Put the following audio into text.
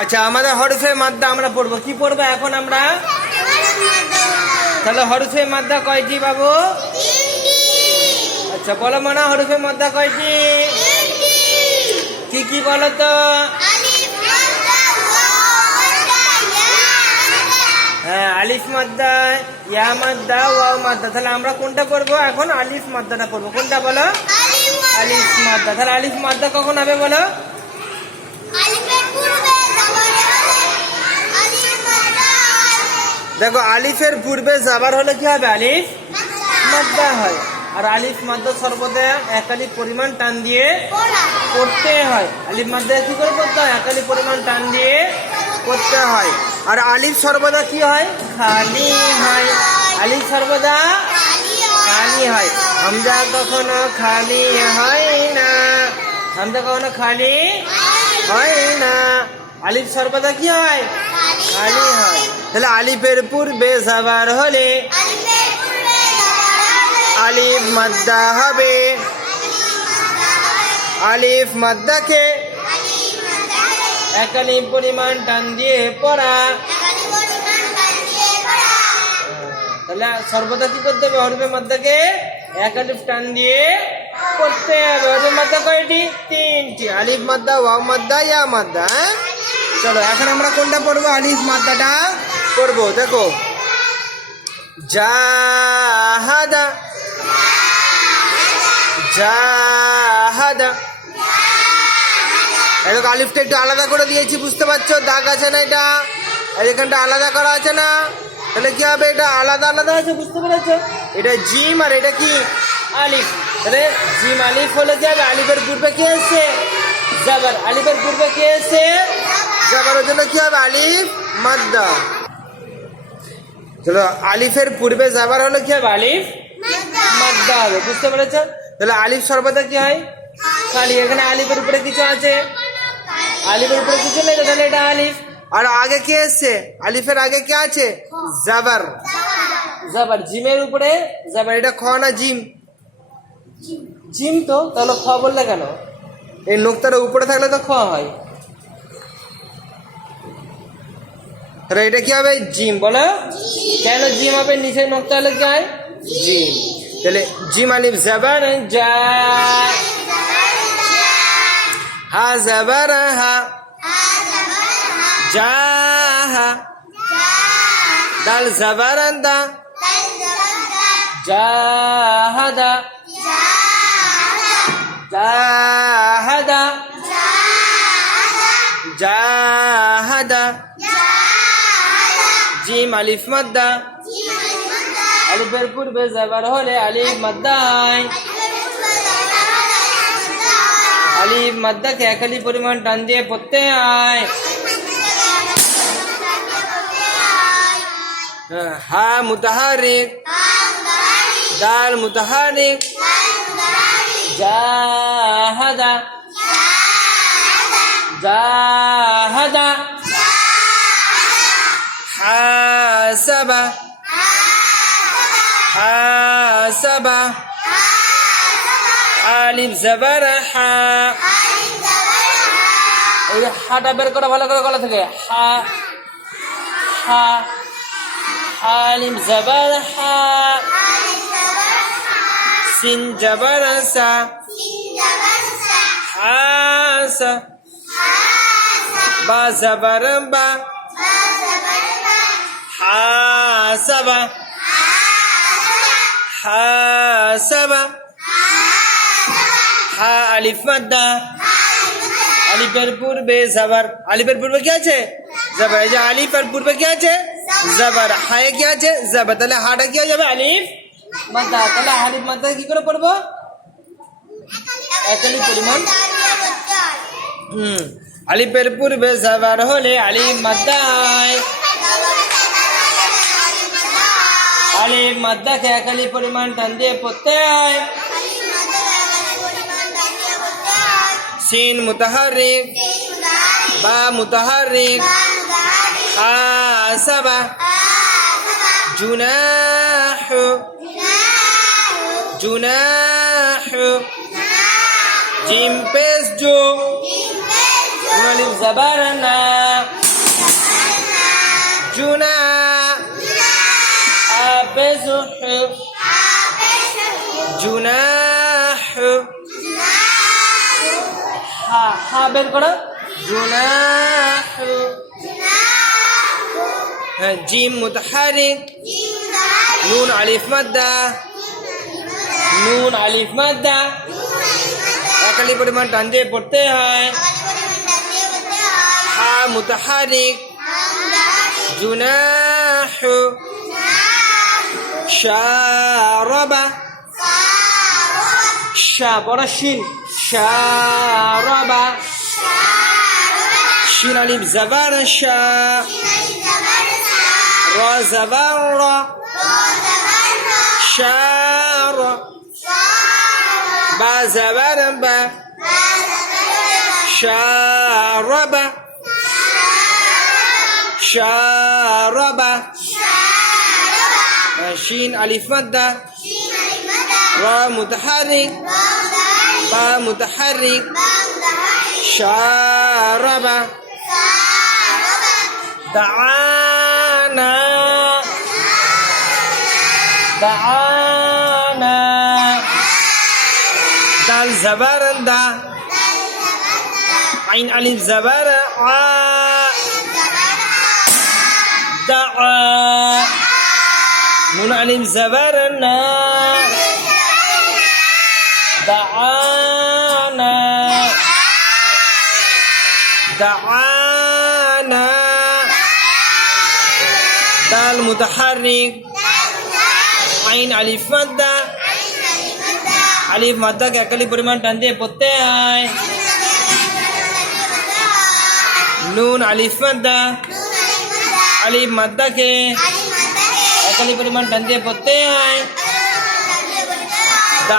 আচ্ছা, আমাদের হরফে মাদ্দা আমরা পড়বো। কি পড়বো এখন আমরা? তাহলে হরফে মাদ্দা কয়টি বাবু? আচ্ছা বলো মানা, হরফে মাদ্দা কয়টি? কি কি বলো তো? হ্যাঁ, আলিফ মাদ্দা, ইয়া মাদ্দা, ওয়াও মাদ্দা। তাহলে আমরা কোনটা পড়বো এখন? আলিফ মাদ্দাটা পড়বো। কোনটা বলো? আলিফ মাদ্দা। তাহলে আলিফ মাদ্দা কখন হবে বলো? দেখো, আলিফের পূর্বে জাবার হলে কি হবে? আলিফ মাদ্দা হয়। আর আলিফ মাদ্দা সর্বদা এক আলিফ পরিমাণ টান দিয়ে পড়তে হয়। আলিফ মাদ্দা কি করে পড়তে হয়? এক আলিফ পরিমাণ টান দিয়ে পড়তে হয়। আর আলিফ সর্বদা কি হয়? খালি হয়। আলিফ সর্বদা খালি হয়। হামজা কখনো খালি হয় না। হামজা কখনো খালি হয় না। আলিফ সর্বদা কি হয়? খালি হয়। তাহলে আলিফের পূর্বে জাবার হলে আলিফ মাদ্দা হবে। আলিফ মাদ্দাকে এক আলিফ পরিমাণ টান দিয়ে পড়া। তাহলে সর্বদা কি করতে হবে? হরফে মাদ্দাকে এক আলিফ টান দিয়ে পড়তে হবে। হরফে মাদ্দা কয়টি? তিনটি। আলিফ মাদ্দা, ওয়াও মাদ্দা, ইয়া মাদ্দা। চলো এখন আমরা কোনটা পড়বো? আলিফ মাদ্দাটা পড়বো। দেখো, জাহাদা, জাহাদা। এরকম আলিফটা একটু আলাদা করে দিয়েছি, বুঝতে পারছো? দাগ আছে না এটা? আর এখানটা আলাদা করা আছে না? তাহলে কি হবে? এটা আলাদা আলাদা আছে, বুঝতে পেরেছো? এটা জিম আর এটা কি? আলিফ। তাহলে জিম আলিফ হলে কি হবে? আলিফের পূর্বে কি এসছে? জাবার। আলিফের পূর্বে কি এসছে? জাবারের জন্য কি হবে? আলিফ মাদ্দা। চলো, আলিফের পূর্বে জাবার হলে কি হবে? আলিফ মাদ্দা হবে, বুঝতে পেরেছো? তাহলে আলিফ সর্বদা কি হয়? খালি। এখানে আলিফের উপরে কিছু আছে? আলিফের উপরে কিছু নেই, তাহলে এটা আলিফ। আর আগে কি এসছে? আলিফের আগে কি আছে? জাবার। জাবার। জিমের উপরে জাবার। এটা খ না জিম? জিম তো। তাহলে খ বললে কেন? এই নোক্তাটা উপরে থাকলে তো খ হয়। তাহলে এটা কি হবে? জিম। বলো কেন জিম হবে? নিচে নোক্তা হলে কি হয়? জিম। তাহলে জিম আলিফ জাবার জা, হা জাবার হা, জাহা। দাল জাবার দা, জাহাদা, জাহাদা, জাহাদা। জিম আলিফ মাদ্দা। আলিফের পূর্বে জাবার হলে আলিফ মাদ্দা হয়। আলিফ মাদ্দাকে এক আলিফ পরিমাণ টান দিয়ে পড়তে হয়। হা মুতাহারিক, দাল মুতাহারিক, জাহাদা, জাহাদা, হাসাবা, হাসাবা। আলিফ জাবার হা। এই হাটা বের করা ভালো করে গলা থেকে। হা, হা। আলিফ জাবার হা। সিন জাবার সা, হাসা। বা জাবার বা, হাসাবা, হাসাবা। হা আলিফ মাদ্দা। আলিফের পূর্বে জাবার। আলিফের পূর্বে কি আছে? জাবার। এই যে আলিফের পূর্বে কি আছে? জাবার। হায়ে কি আছে? জাবার। তাহলে হাটা কি হয়ে যাবে? আলিফ মাদ্দা। তাহলে আলিফ মাদ্দা কি করে পড়বো? এক আলিফ পরিমাণ। আলিফের পূর্বে জাবার হলে আলিফ মাদ্দা হয়। আলিফ মাদ্দাকে এক আলিফ পরিমাণ টান দিয়ে পড়তে হয়। সিন মুতাহারিক, বা মুতাহারিক, হাসাবা, জুনাহু, জুনাহু। জিম পেশ জো, আলিফ জাবার না। জুনা আবেজুহ জুনাহ হা হা বের করো জুনাহ হ্যাঁ জিম মুতাহারিক নুন আলিফ মাদ্দা নুন আলিফ মাদ্দা একালি পরিমাণ টান দিয়ে পড়তে হয় হা মুতাহারিক জুনাহ শারাবা শা বড় শিন শারাবা শিন আলিফ জাবার শা রা জাবার রা شار با زبر با شارب شارب شين ألف مدة را متحرك با متحرك شارب دعانا دعانا دال زبر دا عين ألف زبر ع دعا نون ألف زبر نا دعانا دعانا دال متحرك আইন আলিফ মাদ্দা আলিফ মাদ্দাকে একালি পরিমাণ টান দিয়ে পড়তে হয় নুন আলিফ মাদ্দা আলিফ মাদ্দাকে একালি পরিমাণ টান দিয়ে পড়তে হয় দা